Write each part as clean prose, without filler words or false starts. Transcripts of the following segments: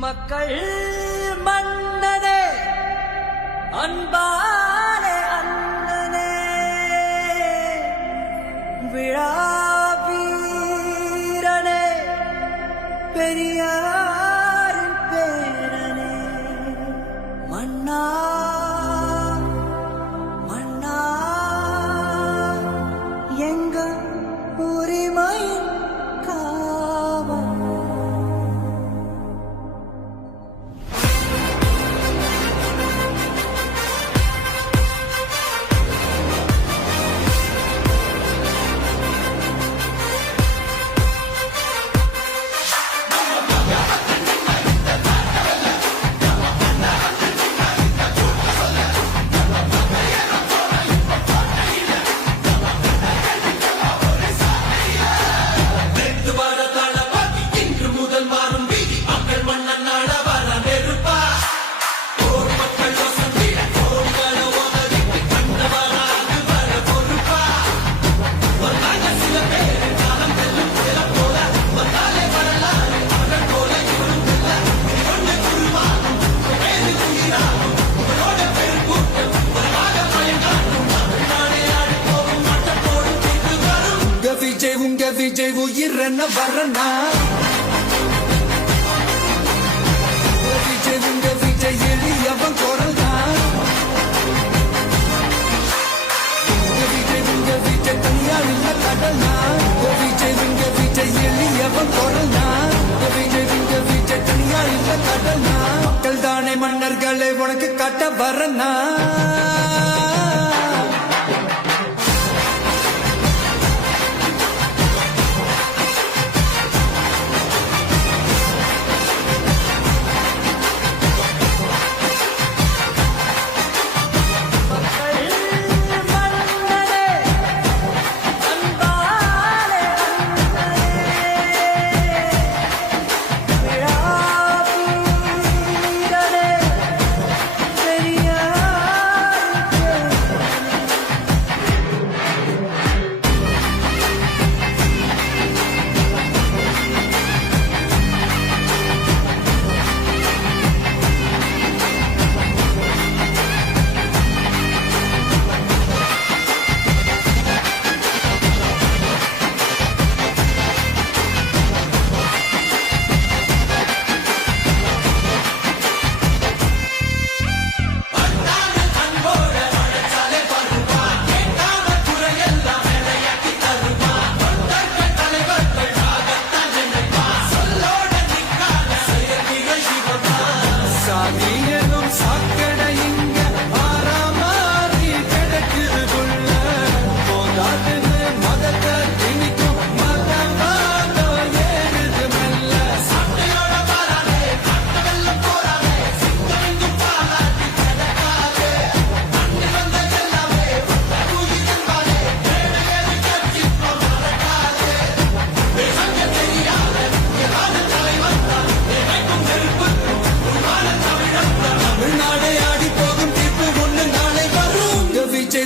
மக்கள் மன்னனே அன்பாலே அண்ணனே விழாவீரனே பெரியாரின் பேரனே மன்னா மன்னா எங்க உரிமையின் காவல் உங்க விஜய் உயிரன வரனா உங்க விஜய் எளியவன் குரல் தான் உங்க விஜய் தனியார் இல்ல கடனா உங்க விஜய் எளியவன் குரல் தான் உங்க விஜய் தனியார் இல்ல கடனா மக்கள் தானே மன்னர்களை உனக்கு காட்ட வரனா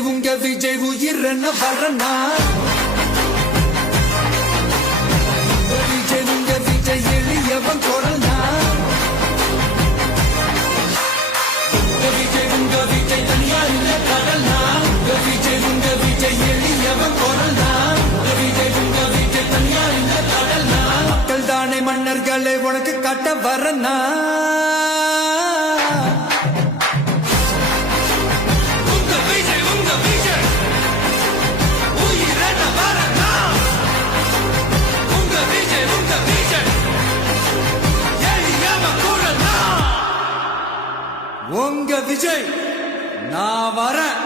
உங்க விஜய் உயிரன வரனா உங்க விஜய் எளியவன் குரல் தான் உங்க விஜய் தனியார் இல்ல கடல் தான் உங்க விஜய் எளியவன் குரல் தான் உங்க விஜய் தனியார் இல்ல கடல் தான் மக்கள் தானே மன்னர்களை உனக்கு காட்ட வரனா உங்க விஜய் நான் வரேன்.